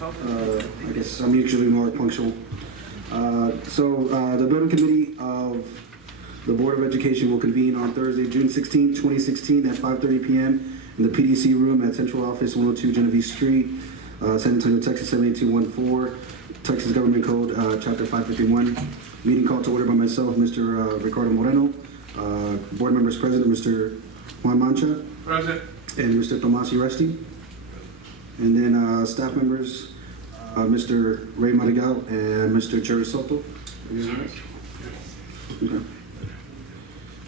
I guess I'm usually more punctual. The building committee of the Board of Education will convene on Thursday, June 16, 2016 at 5:30 p.m. in the PDC room at Central Office, 102 Genevieve Street, San Antonio, Texas, 78214, Texas Government Code, Chapter 551. Meeting called to order by myself, Mr. Ricardo Moreno, Board Members President, Mr. Juan Mancha, Present. and Mr. Tomas Uresti. And then staff members, Mr. Ray Madrigal and Mr. Jerry Soto. Okay.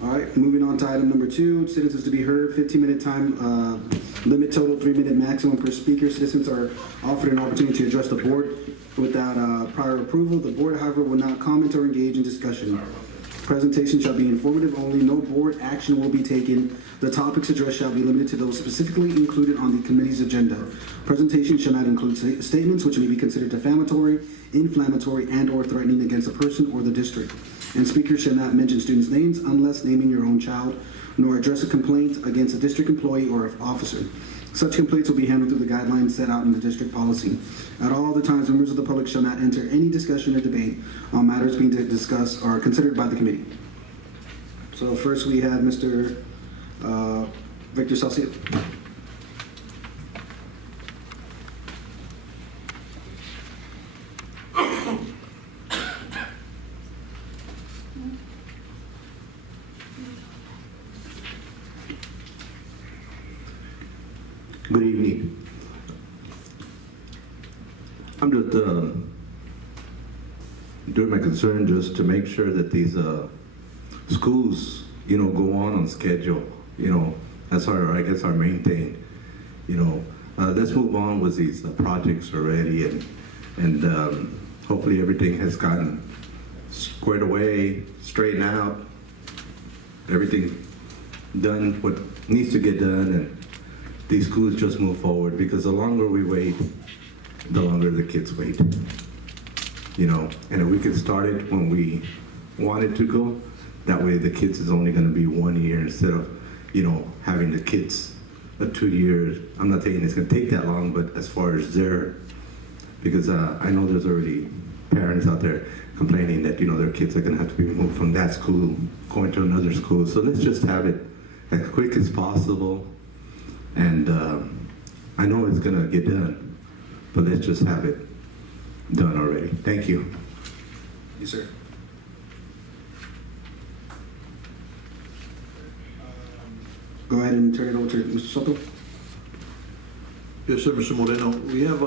All right, moving on to item number 2, citizens to be heard, 15-minute time limit total, 3-minute maximum per speaker. Citizens are offered an opportunity to address the board without prior approval. The board, however, will not comment or engage in discussion. Presentation shall be informative only. No board action will be taken. The topics addressed shall be limited to those specifically included on the committee's agenda. Presentation shall not include statements which may be considered defamatory, inflammatory, and/or threatening against a person or the district. And speakers shall not mention students' names unless naming your own child, nor address a complaint against a district employee or officer. Such complaints will be handled through the guidelines set out in the district policy. At all other times, members of the public shall not enter any discussion or debate on matters being discussed or considered by the committee. So first we have Mr. Victor Salcido. Good evening. I'm just doing my concern just to make sure that these schools, go on schedule. That's I guess our main thing. Let's move on with these projects already, and hopefully everything has gotten squared away, straightened out, everything done what needs to get done, and these schools just move forward, because the longer we wait, the longer the kids wait. And if we could start it when we want it to go, that way the kids is only going to be 1 year instead of, having the kids 2 years. I'm not saying it's going to take that long, but as far as because I know there's already parents out there complaining that, their kids are going to have to be moved from that school, going to another school. So let's just have it as quick as possible. And I know it's going to get done, but let's just have it done already. Thank you. Yes, sir. Go ahead and turn it over to Mr. Soto. Yes, sir, Mr. Moreno. We have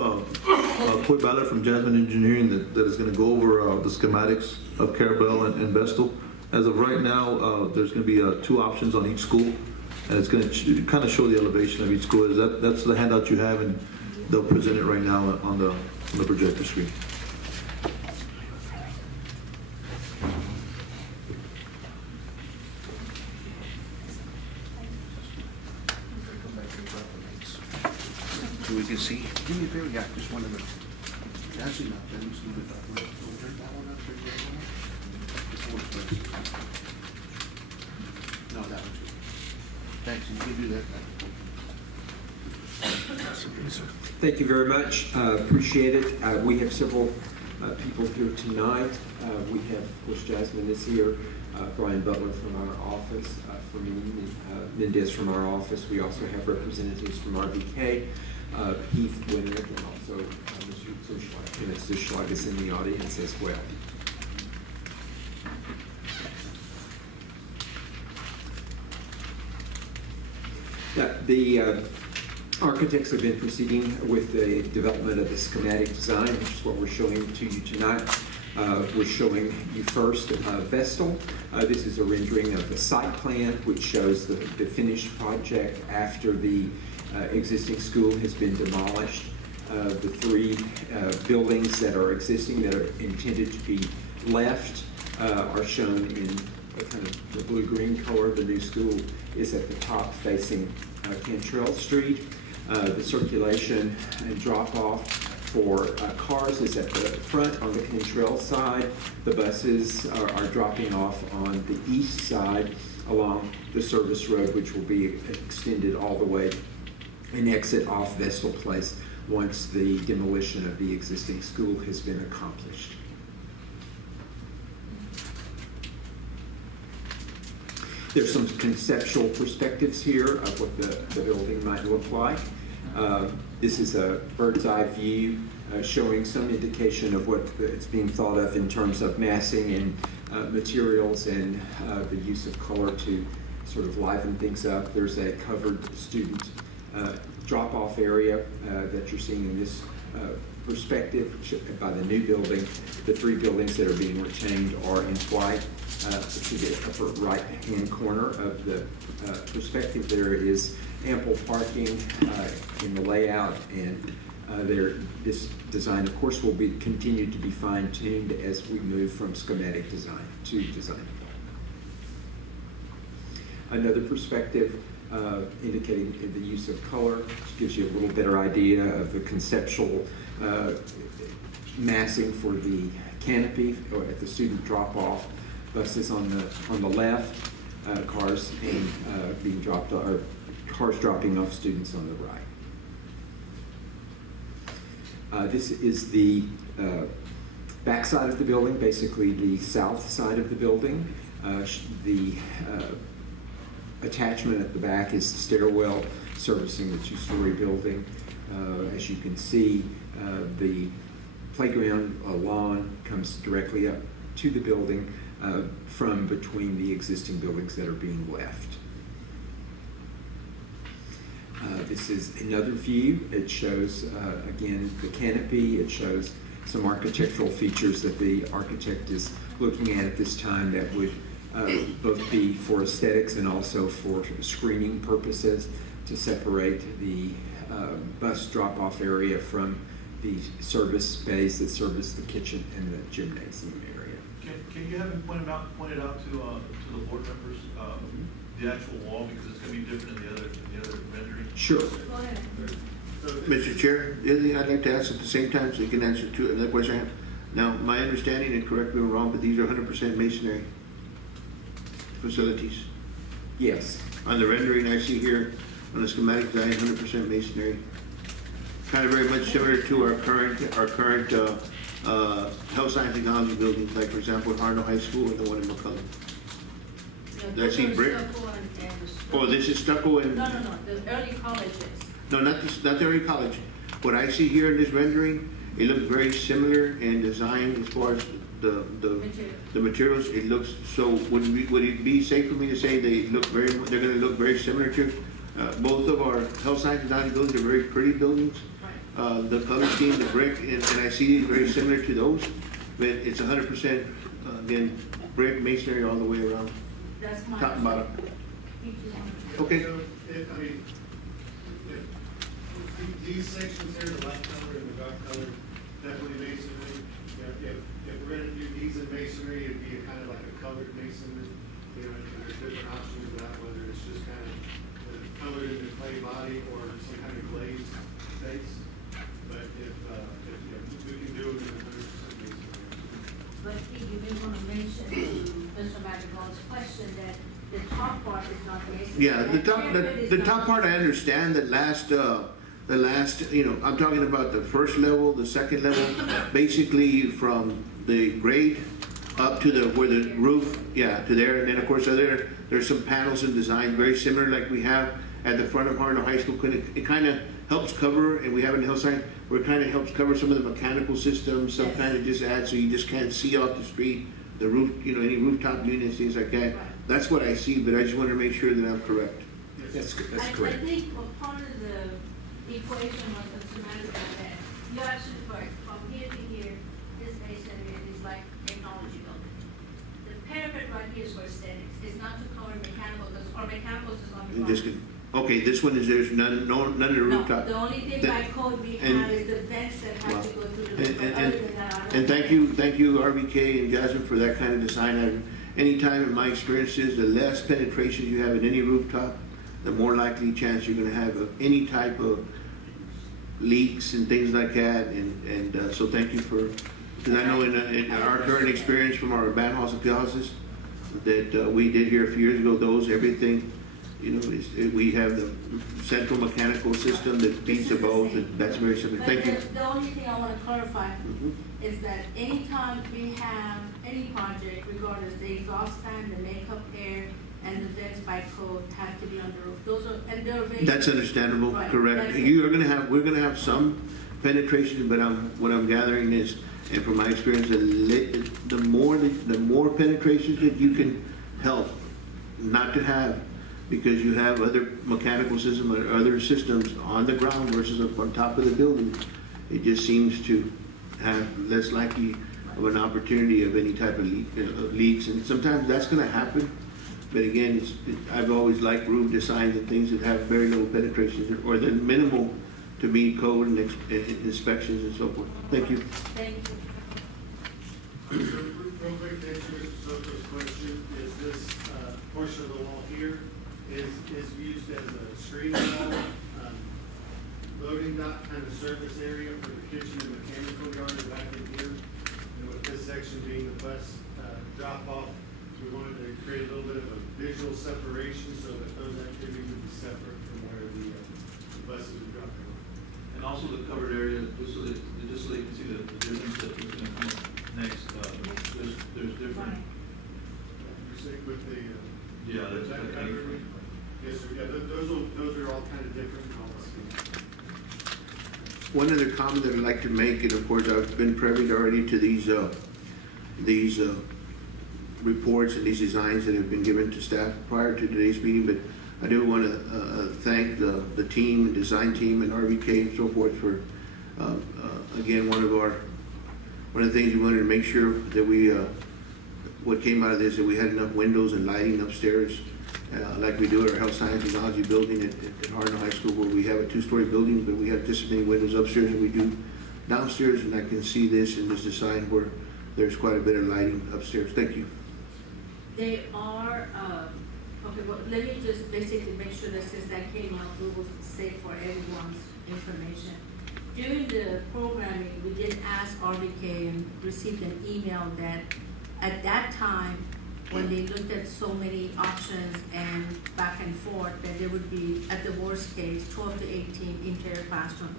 Coy Ballard from Jasmine Engineering that is going to go over the schematics of Carabel and Vestal. As of right now, there's going to be 2 options on each school, and it's going to kind of show the elevation of each school. That's the handout you have, and they'll present it right now on the projector screen. So we can see. Give me a favor, yeah, just one of them. Actually, not. Then just leave it that way. Turn that one up, turn the other one up. Just one first. No, that one too. Thanks, you can do that. Thank you very much. Appreciate it. We have several people here tonight. We have, of course, Jasmine is here, Brian Butler from our office, Mendez from our office. We also have representatives from RVK, Heath Winnick, and also Mr. Kenneth Zuschlag is in the audience as well. The architects have been proceeding with the development of the schematic design, which is what we're showing to you tonight. We're showing you first Vestal. This is a rendering of the site plan, which shows the finished project after the existing school has been demolished. The 3 buildings that are existing that are intended to be left are shown in kind of the blue-green color. The new school is at the top facing Cantrell Street. The circulation and drop-off for cars is at the front on the Cantrell side. The buses are dropping off on the east side along the service road, which will be extended all the way and exit off Vestal Place once the demolition of the existing school has been accomplished. There's some conceptual perspectives here of what the building might look like. This is a bird's eye view showing some indication of what it's being thought of in terms of massing and materials and the use of color to sort of liven things up. There's a covered student drop-off area that you're seeing in this perspective by the new building. The three buildings that are being retained are in white. To the upper right-hand corner of the perspective, there is ample parking in the layout, and this design, of course, will be continued to be fine-tuned as we move from schematic design to design. Another perspective indicating the use of color, which gives you a little better idea of the conceptual massing for the canopy or at the student drop-off. Buses on the left, cars being dropped, or cars dropping off students on the right. This is the back side of the building, basically the south side of the building. The attachment at the back is the stairwell servicing the two-story building. As you can see, the playground lawn comes directly up to the building from between the existing buildings that are being left. This is another view. It shows, again, the canopy. It shows some architectural features that the architect is looking at this time that would both be for aesthetics and also for screening purposes to separate the bus drop-off area from the service bays that service the kitchen and the gymnasium area. Can you have him pointed out to the board members, the actual wall, because it's going to be different in the other rendering? Sure. Go ahead. Mr. Chair, the other thing I'd like to ask at the same time, so you can answer to another question I have. Now, my understanding, and correct me if I'm wrong, but these are 100% masonry facilities. Yes. On the rendering I see here, on the schematic design, 100% masonry. Kind of very much similar to our current health science technology buildings, like for example, Harno High School and the one in McCullough. Did I see brick? Oh, this is stucco and. No, the early colleges. No, not the early college. What I see here in this rendering, it looks very similar in design as far as the materials. It looks, so would it be safe for me to say they're gonna look very similar to, both of our health science design buildings are very pretty buildings. The color scheme, the brick, and I see these very similar to those, but it's 100%, again, brick masonry all the way around, That's my. top and bottom. Okay. So, these sections here, the light color and the dark color, definitely masonry. If we're gonna do these in masonry, it'd be a kind of like a colored masonry. You know, there's different options of that, whether it's just kind of colored in the clay body or some kind of glazed base. But if we can do it in 100% masonry. But you may want to mention to Mr. Madrigal's question that the top part is not masonry. Yeah, the top part, I understand. The last, I'm talking about the first level, the second level, basically from the grade up to where the roof, to there. And then of course, there's some panels and design very similar like we have at the front of Harno High School. It kind of helps cover, and we have in the hillside, where it kind of helps cover some of the mechanical systems, some kind of just add so you just can't see off the street, the roof, any rooftop units, things like that. That's what I see, but I just want to make sure that I'm correct. That's I correct. think a part of the equation was the semantic that you're absolutely correct. From here to here, this masonry is like technology building. The parapet right here is for aesthetics. It's not to cover mechanical, because our mechanicals is on the And ground. okay, this one is, there's none of the No, rooftop. the only thing That- by code we and- have is the vents that have to go through the roof. But And other than that, I don't. and thank you, RBK and Jasmine, for that kind of design. Anytime in my experiences, the less penetration you have in any rooftop, the more likely chance you're gonna have of any type of leaks and things like that. And so thank you for, because I know in our current experience from our band halls and piazzas that we did here a few years ago, everything You know, we have the central mechanical system that feeds the bulbs, and that's very simple. But Thank you. the only thing I wanna clarify Mhm. is that anytime we have any project, regardless, the exhaust fan, the makeup air, and the vents by code have to be on the roof. Those are, and they're very. That's understandable, Right, correct. that's it. We're gonna have some penetration, but what I'm gathering is, and from my experience, the more penetrations that you can help not to have, because you have other mechanical system or other systems on the ground versus up on top of the building, it just seems to have less likely of an opportunity of any type of leaks, and sometimes that's gonna happen. But again, I've always liked roof designs and things that have very little penetrations or the minimal to meet code and inspections and so forth. Thank you. Thank you. So, real quick, to answer Mr. Soto's question, is this portion of the wall here is used as a screening wall, loading dock kind of service area for the kitchen and mechanical yard back in here. And with this section being the bus drop off, we wanted to create a little bit of a visual separation so that those activities would be separate from where the buses are dropping off. And also the covered area, just so they can see the difference that is gonna come up next, there's different. You say with the, Yeah, that's that what I covered? think. Yes, sir, yeah, those are all kind of different policies. One other comment that I'd like to make, and of course, I've been privy already to these reports and these designs that have been given to staff prior to today's meeting, but I do want to thank the team, the design team, and RVK and so forth for, again, one of the things we wanted to make sure that we, what came out of this, that we had enough windows and lighting upstairs, like we do at our health science technology building at Harlan High School, where we have a 2-story building, but we have just as many windows upstairs as we do downstairs, and I can see this in this design where there's quite a bit of lighting upstairs. Thank you. They are, okay, well, let me just basically make sure that since that came out, we will say for everyone's information. During the programming, we did ask RVK and received an email that at that time, when they looked at so many options and back and forth, that there would be, at the worst case, 12 to 18 interior classroom.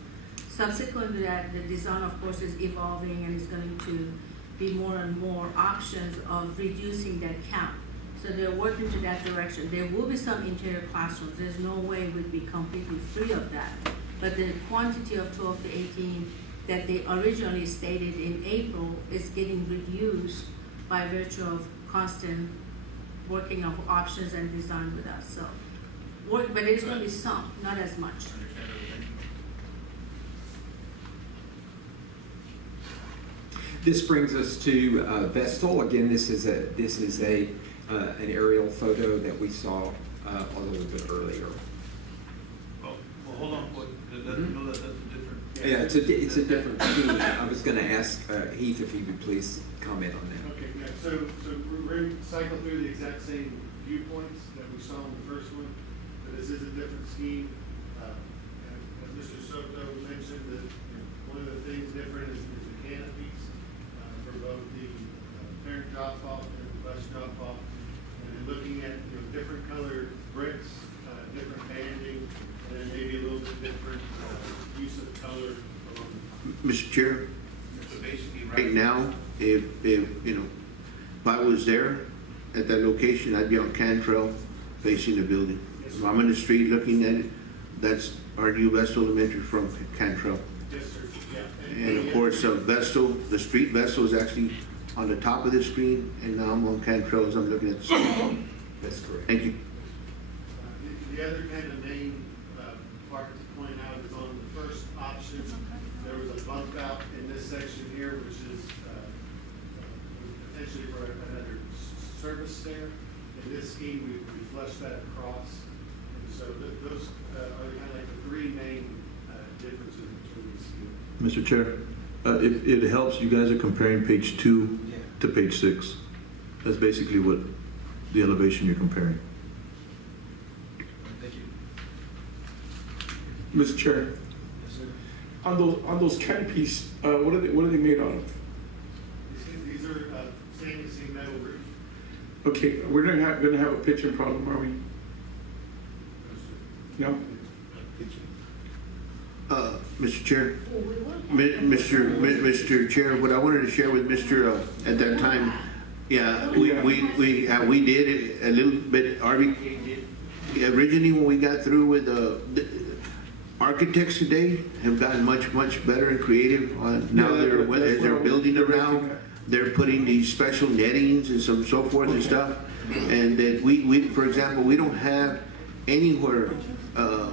Subsequent to that, the design, of course, is evolving and is going to be more and more options of reducing that count. So they're working to that direction. There will be some interior classrooms. There's no way we'd be completely free of that. But the quantity of 12 to 18 that they originally stated in April is getting reduced by virtue of constant working of options and design with us. So, but there's gonna be some, not as much. Understand everything. This brings us to Vestal. Again, this is an aerial photo that we saw a little bit earlier. Well, hold on, what, that, no, that's a different. Yeah, it's a different scheme. I was going to ask Heath if he would please comment on that. Okay, yeah, so we're going to cycle through the exact same viewpoints that we saw in the first one, but this is a different scheme. As Mr. Soto mentioned, that, one of the things different is the canopies for both the parent drop-off and the bus drop-off. And then looking at, different colored bricks, different banding, and then maybe a little bit different use of color along the Mr. Chair, So basically, right now, if I was there at that location, I'd be on Cantrell facing the building. If I'm in the street looking at it, that's our new Vestal Elementary from Cantrell. Yes, sir, yeah. And of course, Vestal, the street Vestal is actually on the top of the screen, and now I'm on Cantrell as I'm looking at the screen. That's correct. Thank you. The other kind of main part to point out is on the first option, there was a bump out in this section here, which is potentially for another service stair. In this scheme, we flushed that across. And so those are kind of like the three main differences between these schemes. Mr. Chair, if it helps, you guys are comparing page 2 to page 6. That's basically what the elevation you're comparing. Thank you. Mr. Chair, on those canopies, what are they made out of? These are stainless steel metal roof. Okay, we're gonna have a pitching problem, are we? No? Mr. Chair, Mr. Chair, what I wanted to share with Mr. At that time, yeah, we did it a little bit, RVK did. Originally, when we got through with the architects today have gotten much better and creative. Now Yeah, that's as they're what building them now, directing at. they're putting these special nettings and so forth and stuff. And that we, for example, we don't have anywhere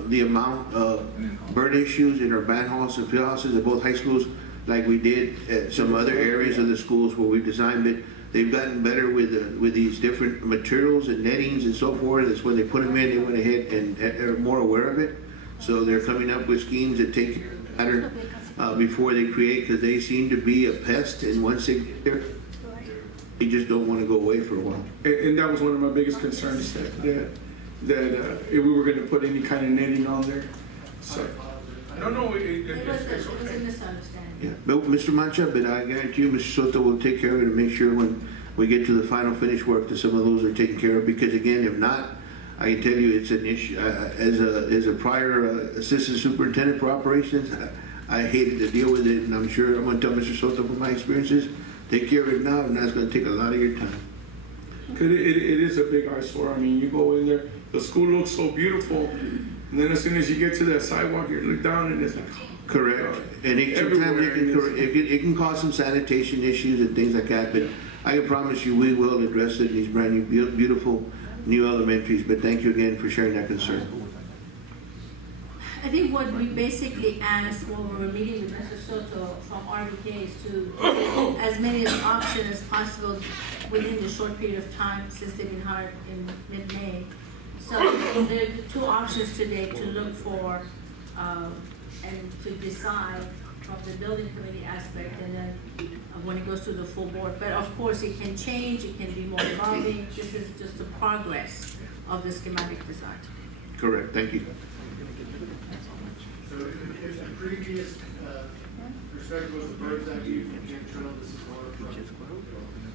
the amount of bird issues in our band halls and field houses at both high schools like we did at some other areas of the schools where we've designed it. They've gotten better with these different materials and nettings and so forth. That's when they put them in, they went ahead and are more aware of it. So they're coming up with schemes that take care of the matter before they create, because they seem to be a pest, and once they get there, they just don't want to go away for a while. And that was one of my biggest concerns, that if we were gonna put any kind of netting on there. So, no, It was it's a okay. misunderstanding. Yeah, but Mr. Mancha, but I guarantee you, Mr. Soto will take care of it and make sure when we get to the final finish work that some of those are taken care of, because again, if not, I can tell you it's an issue. As a prior assistant superintendent for operations, I hated to deal with it, and I'm sure I'm gonna tell Mr. Soto from my experiences, take care of it now, and that's gonna take a lot of your time. Cause it is a big eyesore. I mean, you go in there, the school looks so beautiful, and then as soon as you get to that sidewalk, you look down and it's like, Correct, and Everywhere sometimes it can cause some sanitation issues and things like that, but I can promise you, we will address it in these brand new, beautiful new elementaries, but thank you again for sharing that concern. I think what we basically asked when we were meeting with Mr. Soto from RVK is to get as many options as possible within the short period of time since they've been hired in mid-May. So there are two options today to look for and to decide from the building committee aspect, and then when it goes to the full board. But of course, it can change, it can be more evolving. This is just the progress of the schematic design. Correct, thank you. So if the previous perspective was the bird's eye view from Cantrell, this is more from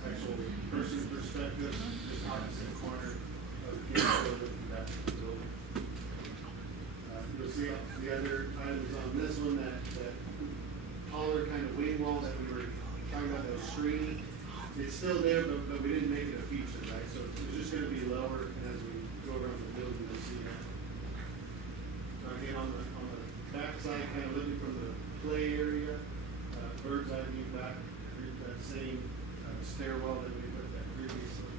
actual person's perspective, this opposite corner of Cantrell looking back at the building. You'll see the other items on this one, that taller kind of wing wall that we were talking about, that was screening. It's still there, but we didn't make it a feature, right? So it's just gonna be lower, and as we go around the building, you'll see that. So again, on the backside, kind of looking from the play area, bird's eye view back, that same stairwell that we looked at previously.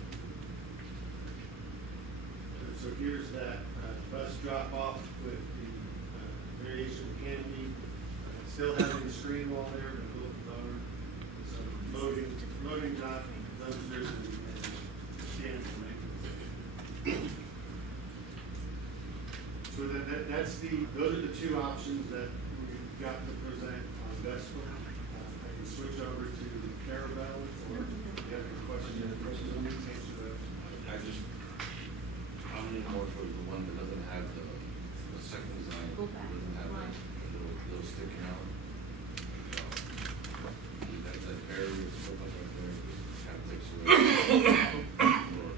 So here's that bus drop off with the variation of canopy, still having the screen wall there, but a little lower. So loading dock, dumpsters, and stands for maintenance. So those are the two options that we've got to present on Vestal. I can switch over to Carabel, or if you have any questions, answer those. I'm leaning more towards the one that doesn't have the second design, Go back. doesn't have Right. the little sticking out. That area, so much right there, just kind of takes away. Or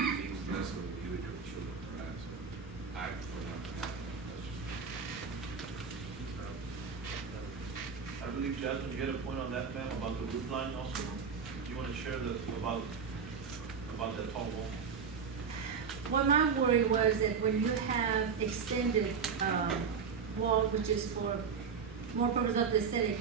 leaves less of a view to the children, perhaps, but I prefer not to have that, that's just. I believe, Jasmine, you had a point on that, ma'am, about the roof line also. Do you want to share about that tall wall? Well, my worry was that when you have extended wall, which is for more purpose of the aesthetic,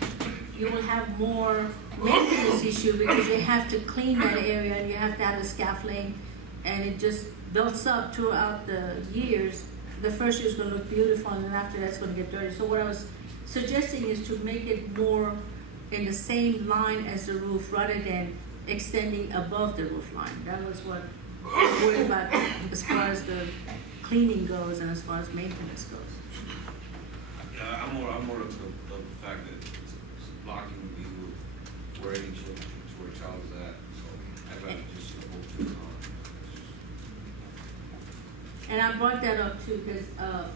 you will have more maintenance issue because you have to clean that area and you have to have the scaffolding, and it just builds up throughout the years. The first year is going to look beautiful, and then after that it's going to get dirty. So what I was suggesting is to make it more in the same line as the roof rather than extending above the roof line. That was what I was worried about as far as the cleaning goes and as far as maintenance goes. Yeah, I'm more of the fact that it's blocking the view of where any children, where a child is at, so I'd rather just the whole thing on. And I brought that up too, because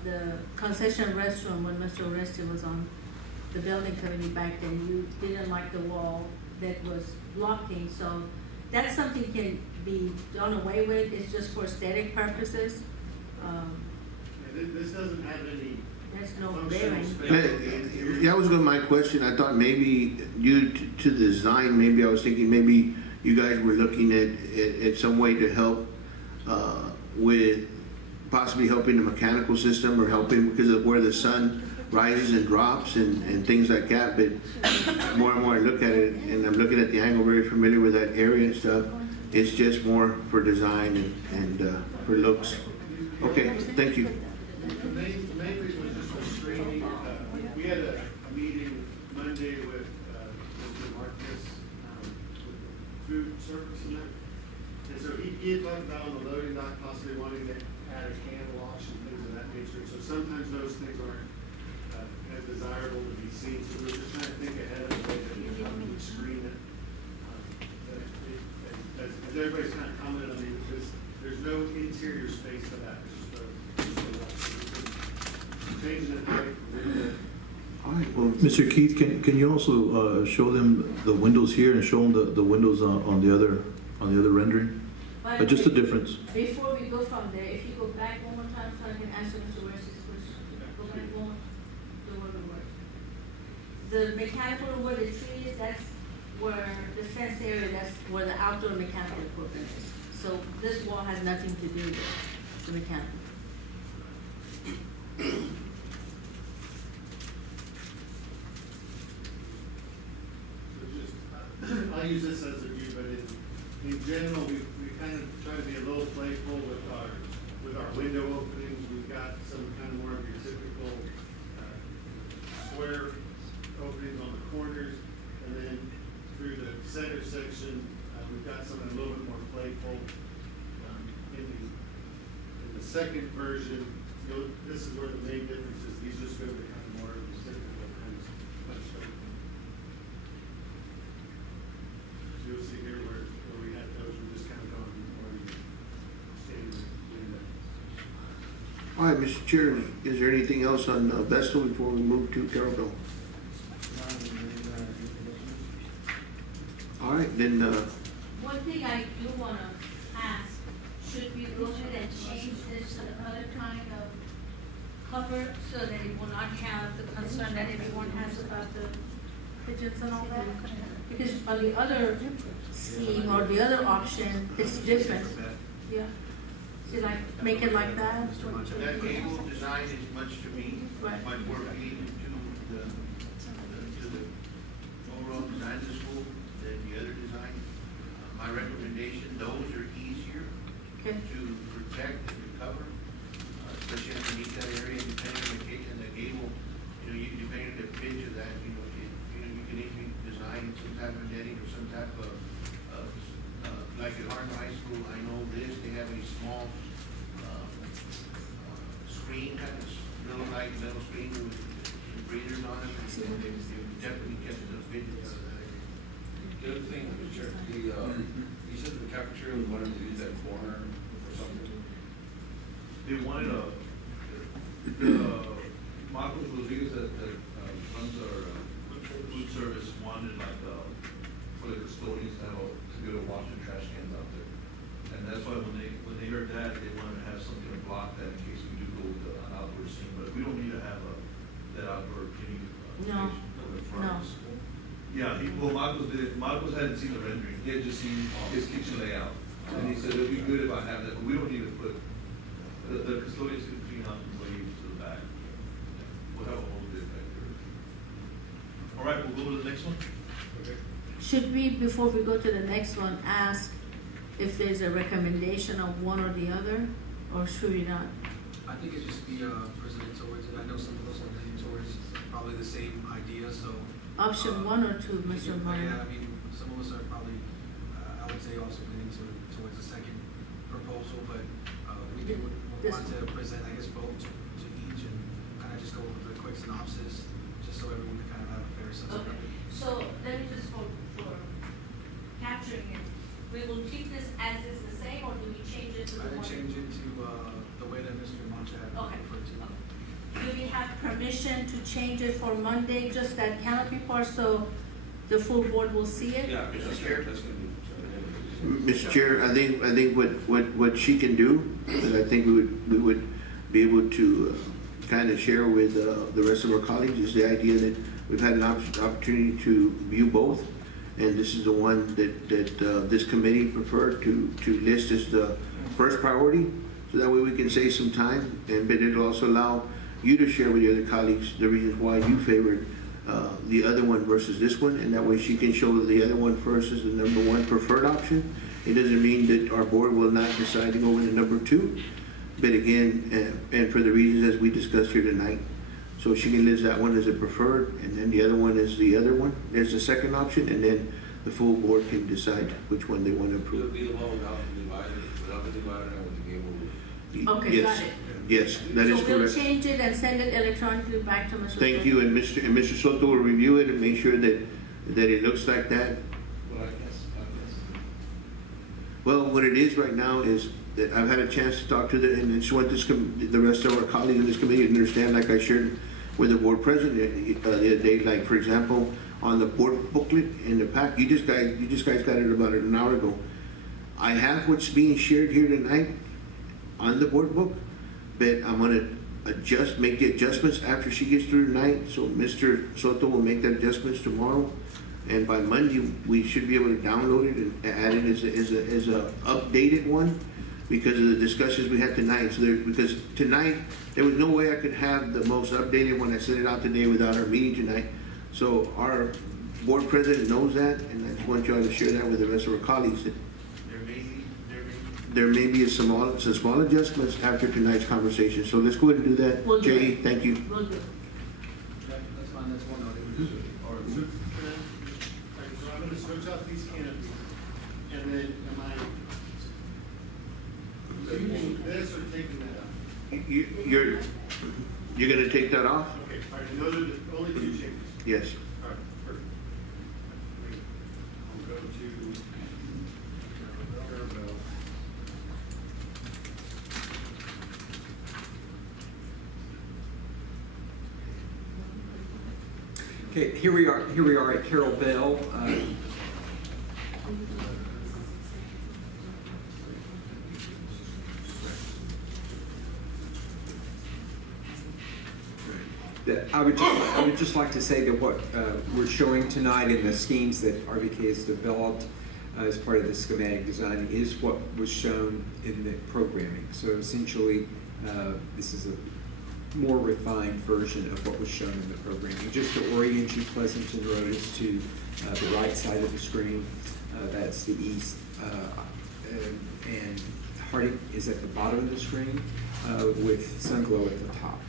the concession restroom, when Mr. Oreste was on the building committee back then, you didn't like the wall that was blocking, so that's something can be done away with, it's just for aesthetic purposes. this doesn't have any There's no functional bearing. space. That was gonna my question. I thought maybe due to the design, maybe I was thinking maybe you guys were looking at some way to help with possibly helping the mechanical system or helping because of where the sun rises and drops and things like that. But more and more I look at it, and I'm looking at the angle, very familiar with that area and stuff. It's just more for design and for looks. Okay, thank you. The main reason was just for screening. We had a meeting Monday with Mr. Marcus, with food service and that. And so he had talked about on the loading dock possibly wanting to add a can wash and things of that nature. So sometimes those things aren't as desirable to be seen. So we were just trying to think ahead of the way that we would screen it. As everybody's kind of commented, I mean, there's no interior space to that. It's just a changing the height. All right, well, Mr. Keith, can you also show them the windows here and show them the windows on the other rendering? But Just the difference. Before we go from there, if you go back one more time, so I can answer Mr. West's question. Go back one more, the word of word. The mechanical room where the tree is, that's where the fence area, that's where the outdoor mechanical equipment is. So this wall has nothing to do with the mechanical. So just, I use this as a view, but in general, we kind of try to be a little playful with our window openings. We've got some kind of more of your typical square openings on the corners, and then through the center section, we've got something a little bit more playful. In the second version, this is where the main difference is. These just go to kind of more of the typical kind of punched open. So you'll see here where we had those, we're just kind of going more in the standard window. all right, Mr. Chair, is there anything else on Vestal before we move to Carrollville? All right, then, One thing I do wanna ask, should we go ahead and change this to another kind of cover so that it will not have the concern that everyone has about the pigeons and all that? Because on the other scheme or the other option, it's different. Yeah. So like, make it like that? that gable design is much to me, Right. much more appealing to the overall design of the school than the other design. My recommendation, those are easier Okay. to protect and recover, especially underneath that area, depending on the gable, depending on the pitch of that, you can easily design some type of netting or some type of, like at Hartman High School, I know this, they have a small, screen, kind of little metal screen with breathers on it, and they definitely kept the pigeons out of that area. The other thing, Chair, you said the cafeteria was wanting to use that corner for something. They wanted Marcos Rodriguez that runs our food service wanted like, for the custodians to be able to wash the trash cans out there. And that's why when they heard that, they wanted to have something to block that in case we do go with an outdoor scene, but we don't need to have that outdoor cleaning. No, station for the front of no. the school. Yeah, Marcos hadn't seen the rendering, he had just seen his kitchen layout. And he said, it'd be good if I have that, but we don't need to put, the custodians can clean up and leave to the back. We'll have a whole bit back there. All right, we'll go to the next one. Should we, before we go to the next one, ask if there's a recommendation of one or the other, or should we not? I think it just be presented towards it. I know some of us are leaning towards probably the same idea, so. Option one or two, Mr. Meyer? Yeah, I mean, some of us are probably, I would say also leaning towards the second proposal, but we do This- want to present, I guess, both to each and kind of just go over the quick synopsis, just so everyone can kind of have a fair sense of Okay, it. so let me just for capturing it, we will keep this as is the same, or do we change it to the I one? would change it to the way that Mr. Mancha had Okay. referred to. Do we have permission to change it for Monday, just that canopy part, so the full board will see it? Yeah, that's Chair? that's gonna be. Mr. Chair, I think what she can do is I think we would be able to kind of share with the rest of our colleagues is the idea that we've had an opportunity to view both. And this is the one that this committee preferred to list as the first priority. So that way we can save some time, but it'll also allow you to share with your other colleagues the reasons why you favored the other one versus this one. And that way she can show the other one first as the number one preferred option. It doesn't mean that our board will not decide to go with the number two. But again, and for the reasons as we discussed here tonight. So she can list that one as a preferred, and then the other one is the other one. There's the second option, and then the full board can decide which one they want to It'll approve. be the one without the divider and with the gable roof. Okay, Yes. got it. Yes, that is So we'll correct. change it and send it electronically back to Mr. Thank you, and Mr. Soto will review it and make sure that it looks like that. Well, I guess. Well, what it is right now is that I've had a chance to talk to and just want the rest of our colleagues in this committee to understand, like I shared with the board president the other day, like for example, on the board booklet in the pack, you guys got it about an hour ago. I have what's being shared here tonight on the board book, but I'm gonna make the adjustments after she gets through tonight. So Mr. Soto will make the adjustments tomorrow. And by Monday, we should be able to download it and add it as a updated one because of the discussions we had tonight. So because tonight, there was no way I could have the most updated one. I sent it out today without our meeting tonight. So our board president knows that, and I just want y'all to share that with the rest of our colleagues. That there may be some small adjustments after tonight's conversation. So let's go ahead and do that. We'll do Jay, it. thank you. Will do. That's fine, that's one note. All right, so I'm gonna switch out these canopies, and then am I using this or taking that out? You're gonna take that off? Okay, all right, and those are the only two changes. Yes. All right, perfect. I'll go to Carabel. Okay, here we are at Carol Bell. I would just like to say that what we're showing tonight in the schemes that RVK has developed as part of the schematic design is what was shown in the programming. So essentially, this is a more refined version of what was shown in the programming. Just to orient you, Pleasanton Road is to the right side of the screen. That's the east. And Harding is at the bottom of the screen with Sunglow at the top.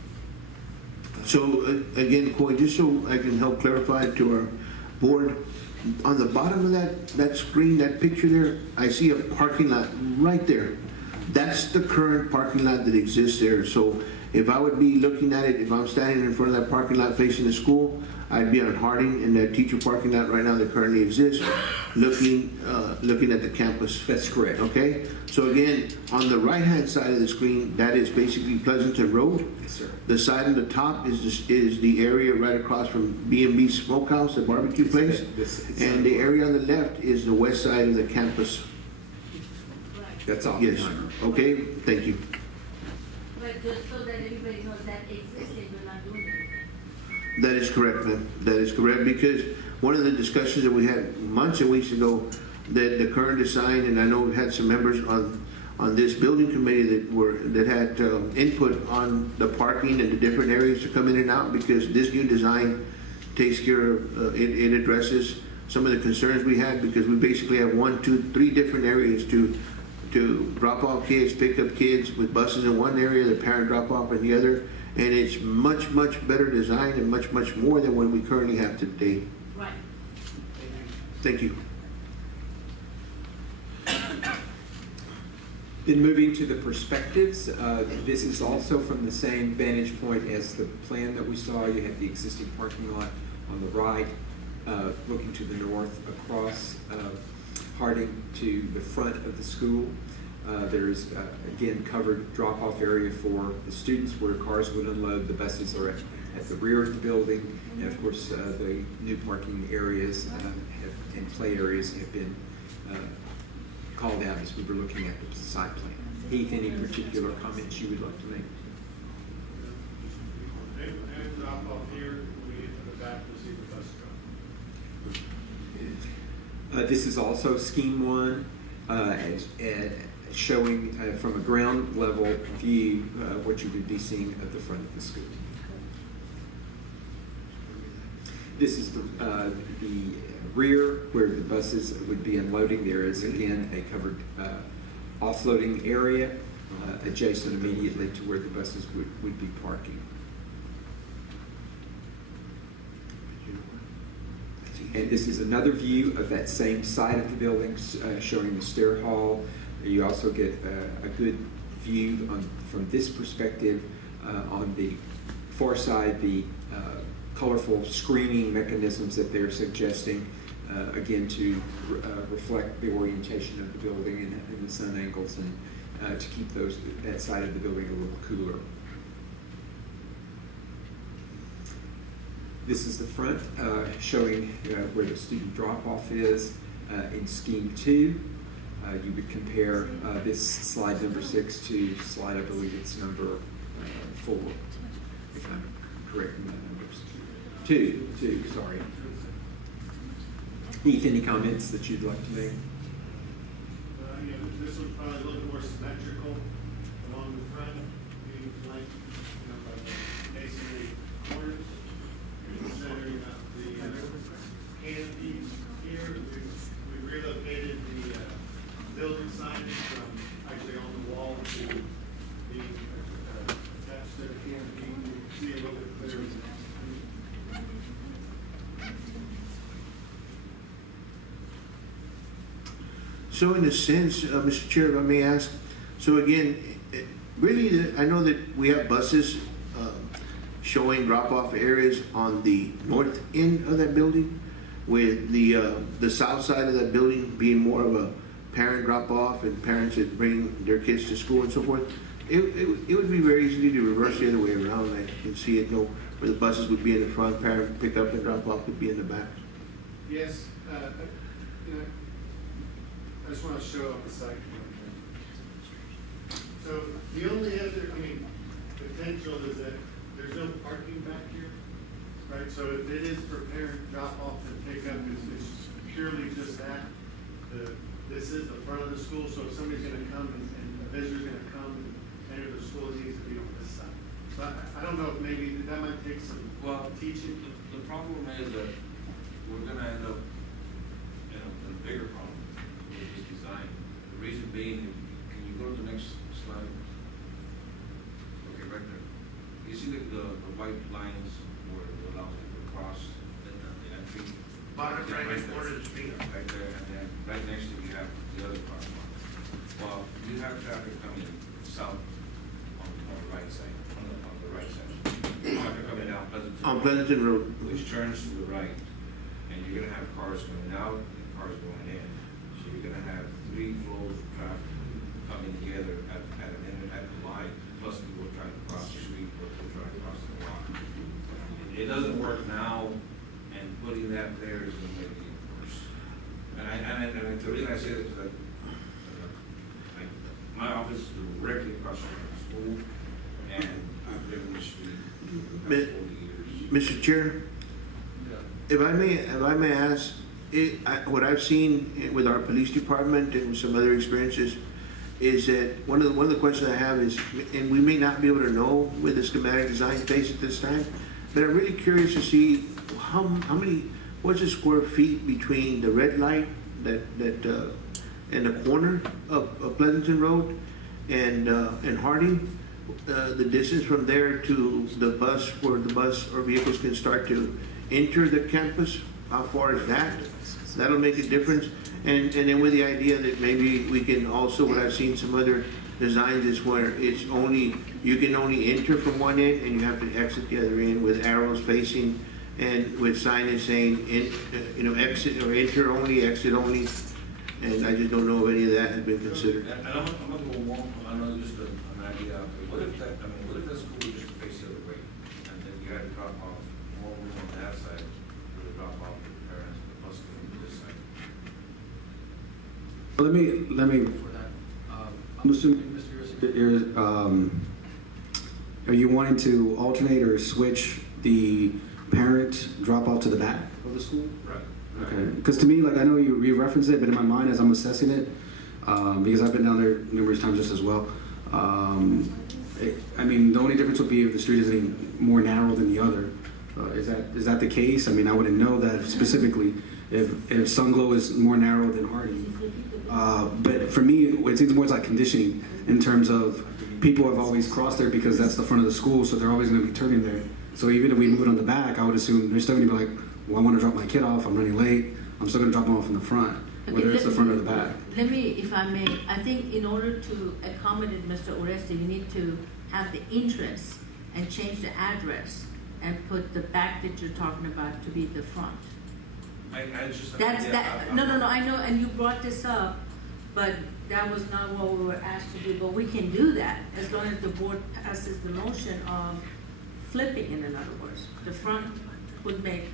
So again, Coy, just so I can help clarify to our board, on the bottom of that screen, that picture there, I see a parking lot right there. That's the current parking lot that exists there. So if I would be looking at it, if I'm standing in front of that parking lot facing the school, I'd be on Harding in that teacher parking lot right now that currently exists, looking at the campus. That's correct. Okay? So again, on the right-hand side of the screen, that is basically Pleasanton Road. Yes, sir. The side on the top is the area right across from B&B Smokehouse, the barbecue place. And the area on the left is the west side of the campus. Right. That's all. Yes, okay, thank you. But just so that everybody knows that existed, we're not doing anything. That is correct, ma'am. That is correct, because one of the discussions that we had months and weeks ago, that the current design, and I know we've had some members on this building committee that had input on the parking and the different areas to come in and out, because this new design takes care of, it addresses some of the concerns we had, because we basically have 1, 2, 3 different areas to drop off kids, pick up kids with buses in one area, the parent drop off in the other, and it's much, much better design and much, much more than what we currently have today. Right. Thank you. Then moving to the perspectives, this is also from the same vantage point as the plan that we saw. You have the existing parking lot on the right, looking to the north across Harding to the front of the school. There's, again, covered drop-off area for the students where cars would unload. The buses are at the rear of the building. And of course, the new parking areas and play areas have been called out as we were looking at the site plan. Heath, any particular comments you would like to make? drop off here, when we get to the back, we'll see the bus drop. This is also Scheme 1, showing from a ground level view what you would be seeing at the front of the school. This is the rear where the buses would be unloading. There is again a covered offloading area adjacent immediately to where the buses would be parking. And this is another view of that same side of the building, showing the stair hall. You also get a good view from this perspective on the far side, the colorful screening mechanisms that they're suggesting, again, to reflect the orientation of the building and the sun angles, and to keep that side of the building a little cooler. This is the front, showing where the student drop-off is. In Scheme 2, you would compare this slide number 6 to slide, I believe it's number 4, if I'm correct in my numbers. 2, sorry. Heath, any comments that you'd like to make? This would probably look more symmetrical along the front, being flanked, by the masonry corners. Centering up the canopies here. We relocated the building signage from actually on the wall to being attached to the canopy. You can see a little bit clearer. So in a sense, Mr. Chair, if I may ask, so again, really, I know that we have buses showing drop-off areas on the north end of that building, with the south side of that building being more of a parent drop-off and parents that bring their kids to school and so forth. It would be very easy to reverse the other way around. I can see it, where the buses would be in the front, parent pick up and drop off would be in the back. Yes, I just want to show up the site. So the only other, potential is that there's no parking back here, right? So if it is for parent drop-off and pickup, it's purely just that. This is the front of the school, so if somebody's gonna come and a visitor's gonna come and enter the school, it needs to be on this side. So I don't know if maybe that might take some teaching. The problem is that we're gonna end up in a bigger problem with this design. The reason being, can you go to the next slide? Okay, right there. You see the white lines where it allows you to cross the entry? Bottom Yeah, right there. corner of the screen. Right there, and then right next to it, you have the other crosswalk. Well, you have traffic coming south on the right side, on the right side. Traffic coming down Pleasanton. On Pleasanton Road. Which turns to the right, and you're gonna have cars coming out and cars going in. So you're gonna have 3 flows of traffic coming together at the line, plus people trying to cross the street, or people trying to cross the block. It doesn't work now, and putting that there is gonna make it worse. And the reason I say this is that, my office is directly across from the school, and I've been in the street for about 40 years. Mr. Chair, if I may ask, what I've seen with our police department and some other experiences is that one of the questions I have is, and we may not be able to know with the schematic design phase at this time, but I'm really curious to see how many, what's the square feet between the red light that in the corner of Pleasanton Road and Harding, the distance from there to the bus, where the bus or vehicles can start to enter the campus. How far is that? That'll make a difference. And then with the idea that maybe we can also, what I've seen some other designs is where it's only, you can only enter from one end and you have to exit the other end with arrows facing and with signage saying, exit or enter only, exit only. And I just don't know if any of that has been considered. And I'm gonna go one, I know just an idea out there. What if that school was just face the other way? And then you had to drop off more room on that side, to drop off the parents, the bus going to this side. Let me, For that, I'm assuming, Mr. Garcia. are you wanting to alternate or switch the parent drop off to the back of the school? Right. Okay, because to me, like, I know you referenced it, but in my mind, as I'm assessing it, because I've been down there numerous times just as well, I mean, the only difference would be if the street is any more narrow than the other. Is that the case? I mean, I wouldn't know that specifically if Sunglow is more narrow than Harding. But for me, it seems more like conditioning in terms of people have always crossed there because that's the front of the school, so they're always going to be turning there. So even if we move it on the back, I would assume they're still going to be like, well, I want to drop my kid off, I'm running late, I'm still going to drop them off in the front, whether it's the front or the back. Let me, if I may, I think in order to accommodate Mr. Oreste, you need to have the interest and change the address and put the back that you're talking about to be the front. I just. That's, yeah, that, no, I know, and you brought this up, but that was not what we were asked to do, but we can do that as long as the board passes the motion of flipping it, in other words. The front would make,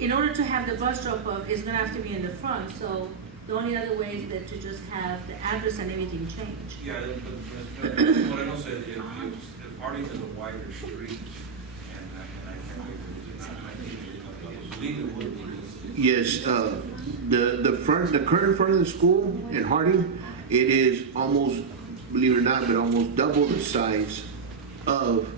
in order to have the bus drop off, it's gonna have to be in the front, so the only other way is that to just have the address and everything change. Yeah, but what I don't say, if Harding is a wider street, and I can't wait for it, I believe it would be. Yes, the current front of the school in Harding, it is almost, believe it or not, but almost double the size of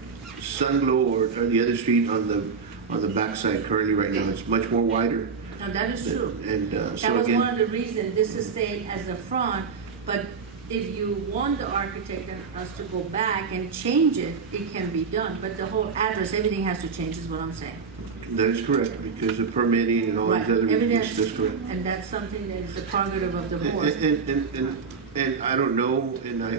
Sunglow or the other street on the backside currently right now. It's much more wider. Now, that is true. And That so was one of again, the reasons this is staying as the front, but if you want the architect and us to go back and change it, it can be done, but the whole address, everything has to change is what I'm saying. that is correct because of permitting and all these Right, other everything, reasons. That's correct. and that's something that is a prerogative of the board. And I don't know,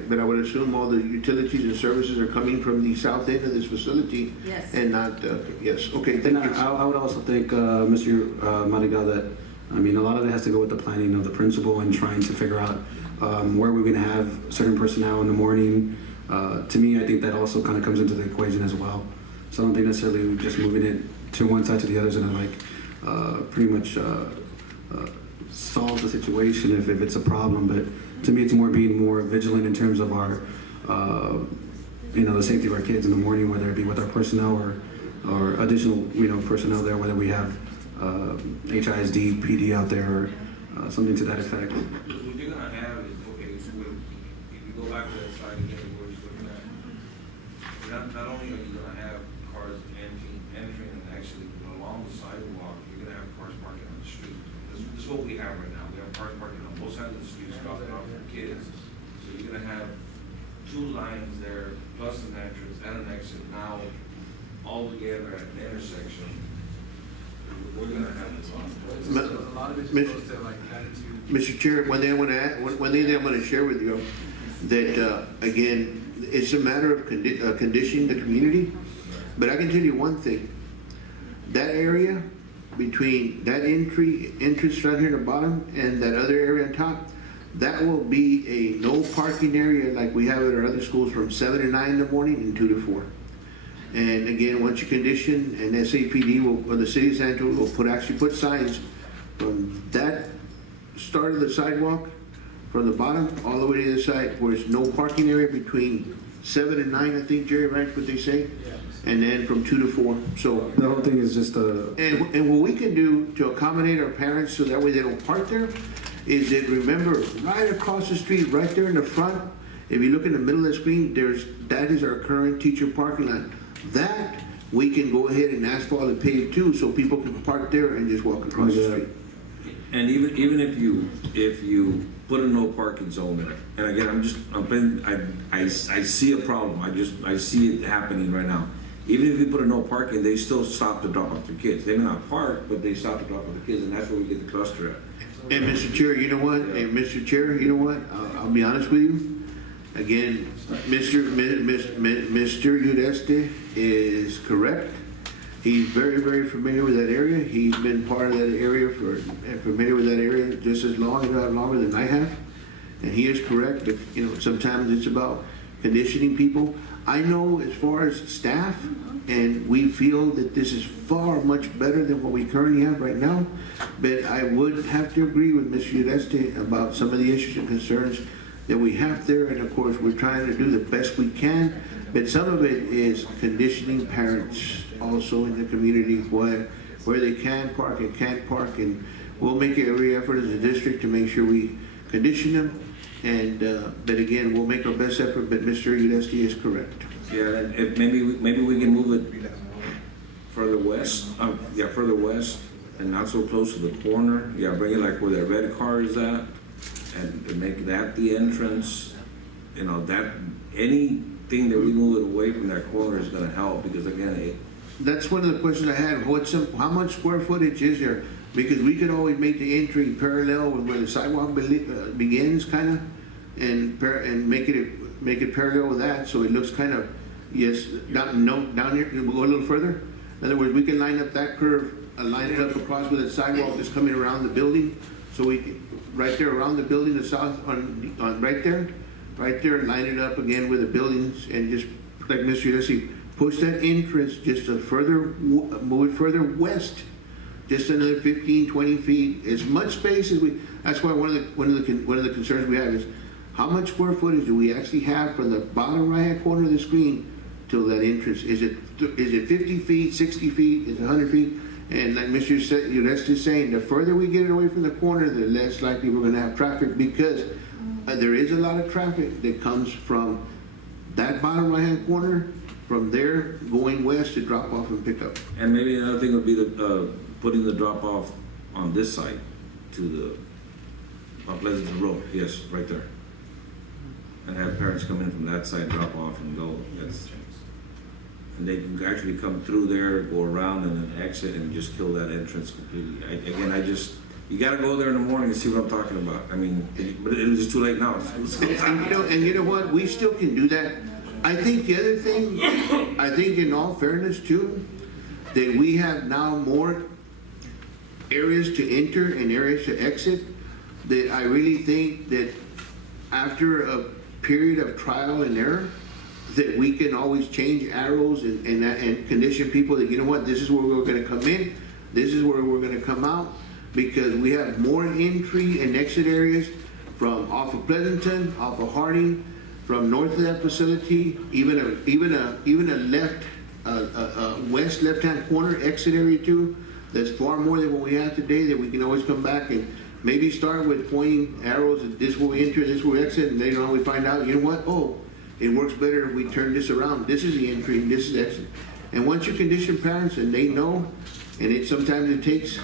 but I would assume all the utilities and services are coming from the south end of this facility. Yes. And not, yes, okay, And thank you. I would also think, Mr. Madrigal, that, I mean, a lot of it has to go with the planning of the principal and trying to figure out where we're going to have certain personnel in the morning. To me, I think that also kind of comes into the equation as well. So I don't think necessarily just moving it to one side to the other is going to like pretty much solve the situation if it's a problem. But to me, it's more being more vigilant in terms of our, the safety of our kids in the morning, whether it be with our personnel or additional, personnel there, whether we have HISD, PD out there, or something to that effect. What you're gonna have is, okay, so if you go back to that slide again, where you're looking at, not only are you gonna have cars entering and actually along the sidewalk, you're gonna have cars parking on the street. This is what we have right now. We have cars parking on both sides of the street, dropping off for kids. So you're gonna have two lines there, plus an entrance and an exit now, all together at an intersection. We're gonna have this on. A lot of it Mr. just goes to like attitude. Mr. Chair, one thing I'm going to share with you, that, again, it's a matter of conditioning the community. But I can tell you one thing. That area between that entrance right here at the bottom and that other area on top, that will be a no parking area like we have at our other schools from 7 to 9 in the morning and 2 to 4. And again, once you condition, and SAPD will, or the city of San Antonio will actually put signs from that start of the sidewalk, from the bottom all the way to the other side, where it's no parking area between 7 and 9, I think, Jerry, right, what they say? And then from 2 to 4, so. The whole thing is just And what we can do to accommodate our parents so that way they don't park there, is that, remember, right across the street, right there in the front, if you look in the middle of the screen, that is our current teacher parking lot. That, we can go ahead and asphalt and pave too, so people can park there and just walk across the street. And even if you put a no parking zone there, and again, I see a problem. I see it happening right now. Even if you put a no parking, they still stop to drop off their kids. They may not park, but they stop to drop off the kids, and that's where we get the cluster at. And Mr. Chair, you know what? And Mr. Chair, you know what? I'll be honest with you. Again, Mr. Udeste is correct. He's very, very familiar with that area. He's been part of that area and familiar with that area just as long, if not longer than I have. And he is correct, but sometimes it's about conditioning people. I know as far as staff, and we feel that this is far much better than what we currently have right now, but I would have to agree with Mr. Udeste about some of the issues and concerns that we have there, and of course we're trying to do the best we can, but some of it is conditioning parents also in the community where they can park and can't park, and we'll make every effort as a district to make sure we condition them. And, but again, we'll make our best effort, but Mr. Uresti is correct. Yeah, and if maybe we can move it further west, further west, and not so close to the corner. Yeah, bring it like where that red car is at, and make that the entrance. You know, that, anything that we move it away from that corner is gonna help, because again, That's one of the questions I had. How much square footage is there? Because we could always make the entry parallel with where the sidewalk begins, kind of, and make it parallel with that, so it looks kind of, yes, down here. We'll go a little further. In other words, we can line up that curve, line it up across with the sidewalk that's coming around the building, so we can, right there around the building, the south on right there, line it up again with the buildings, and just like Mr. Uresti, push that entrance just a move it further west, just another 15, 20 feet, as much space as we. That's why one of the concerns we have is how much square footage do we actually have from the bottom right hand corner of the screen till that entrance? Is it 50 feet, 60 feet, is it 100 feet? And like Mr. Uresti is saying, the further we get it away from the corner, the less likely we're going to have traffic, because there is a lot of traffic that comes from that bottom right hand corner, from there going west to drop off and pick up. and maybe another thing would be putting the drop off on this side to on Pleasanton Road. Yes, right there. And have parents come in from that side, drop off and go. And they can actually come through there, go around and then exit and just kill that entrance completely. You gotta go there in the morning and see what I'm talking about. I mean, but it is too late now. And you know what? We still can do that. I think the other thing, I think in all fairness too, that we have now more areas to enter and areas to exit, that I really think that after a period of trial and error, that we can always change arrows and condition people that, you know what, this is where we're going to come in, this is where we're going to come out, because we have more entry and exit areas from off of Pleasanton, off of Harding, from north of that facility, even a left, west left-hand corner exit area too. That's far more than what we have today, that we can always come back and maybe start with pointing arrows at this where we enter, this where we exit, and later on we find out, you know what, oh, it works better if we turn this around. This is the entry and this is the exit. And once you condition parents and they know, and sometimes it takes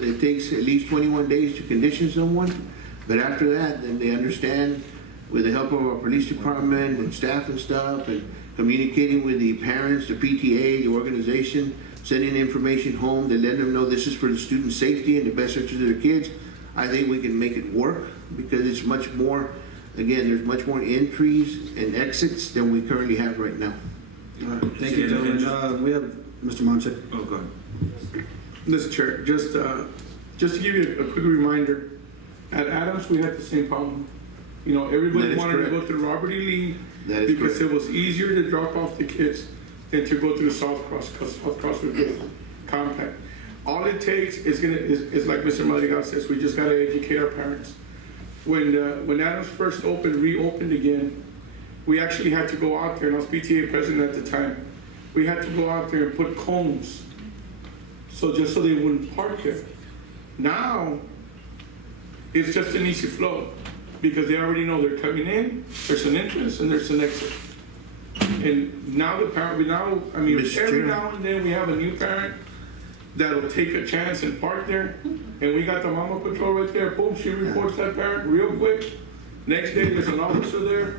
at least 21 days to condition someone, but after that, then they understand, with the help of our police department and staff and stuff, and communicating with the parents, the PTA, the organization, sending information home to let them know this is for the student safety and the best interest of their kids. I think we can make it work, because it's much more, again, there's much more entries and exits than we currently have right now. All right, thank you, gentlemen. We have Mr. Mancha. Oh, go ahead. Mr. Chair, just to give you a quick reminder, at Adams, we had the same problem. You know, everybody That is wanted to correct. go through Robert E. Lee That is because correct. it was easier to drop off the kids than to go through South Cross, because South Cross was good, compact. All it takes is like Mr. Madrigal says, we just gotta educate our parents. When Adams first reopened again, we actually had to go out there, and I was PTA president at the time. We had to go out there and put cones, so they wouldn't park there. Now, it's just an easy flow, because they already know they're coming in, there's an entrance and there's an exit. And now every now and then we have a new parent that'll take a chance and park there, and we got the mama patrol right there, boom, she reports that parent real quick. Next day, there's an officer there,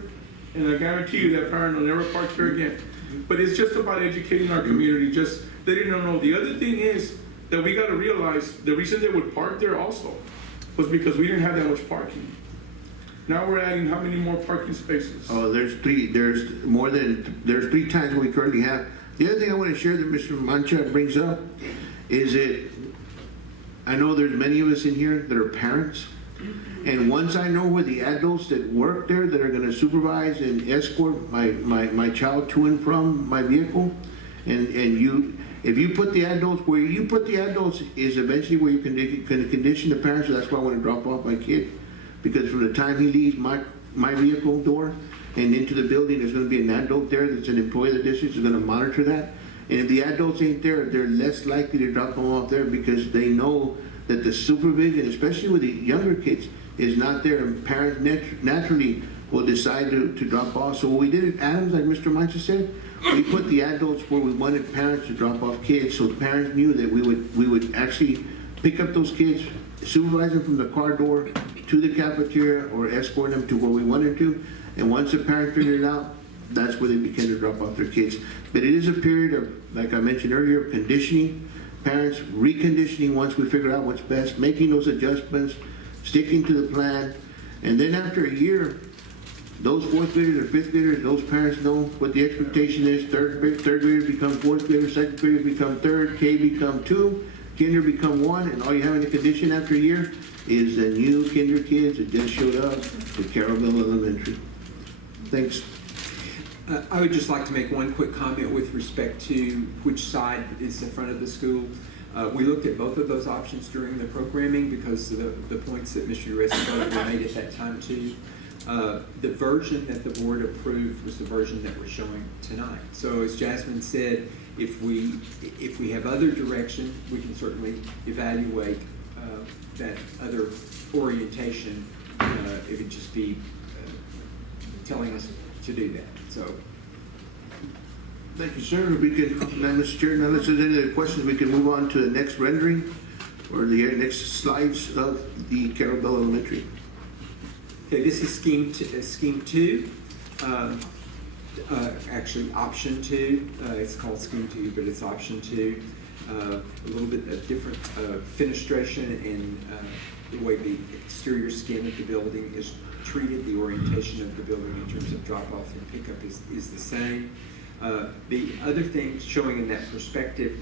and I guarantee you that parent will never park there again. But it's just about educating our community, just letting them know. The other thing is that we gotta realize, the reason they would park there also was because we didn't have that much parking. Now we're adding how many more parking spaces? Oh, there's 3 times what we currently have. The other thing I want to share that Mr. Mancha brings up is that I know there's many of us in here that are parents, and once I know where the adults that work there that are going to supervise and escort my child to and from my vehicle, and if you put the adults where you put the adults is eventually where you can condition the parents. So that's why I want to drop off my kid, because from the time he leaves my vehicle door and into the building, there's going to be an adult there that's an employee of the district, is going to monitor that. And if the adults ain't there, they're less likely to drop them off there because they know that the supervision, especially with the younger kids, is not there, and parents naturally will decide to drop off. So what we did at Adams, like Mr. Mancha said, we put the adults where we wanted parents to drop off kids, so the parents knew that we would actually pick up those kids, supervise them from the car door to the cafeteria, or escort them to where we wanted to. And once the parents figured it out, that's where they began to drop off their kids. But it is a period of, like I mentioned earlier, conditioning, parents reconditioning once we figure out what's best, making those adjustments, sticking to the plan. And then after a year, those fourth graders or fifth graders, those parents know what the expectation is. Third graders become fourth graders, second graders become third, K become 2, kinder become 1, and all you have in the condition after a year is the new kinder kids that just showed up to Carol Bell Elementary. Thanks. I would just like to make one quick comment with respect to which side is in front of the school. We looked at both of those options during the programming because of the points that Mr. Uresic were made at that time too. The version that the board approved was the version that we're showing tonight. So as Jasmine said, if we have other direction, we can certainly evaluate that other orientation. It would just be telling us to do that. So. Thank you, sir. We can, now, Mr. Chair, now unless there's any other questions, we can move on to the next rendering or the next slides of the Carol Bell Elementary. Okay, this is scheme 2. Actually, option 2. It's called scheme 2, but it's option 2. A little bit of different fenestration and the way the exterior skin of the building is treated. The orientation of the building in terms of drop-off and pickup is the same. The other thing showing in that perspective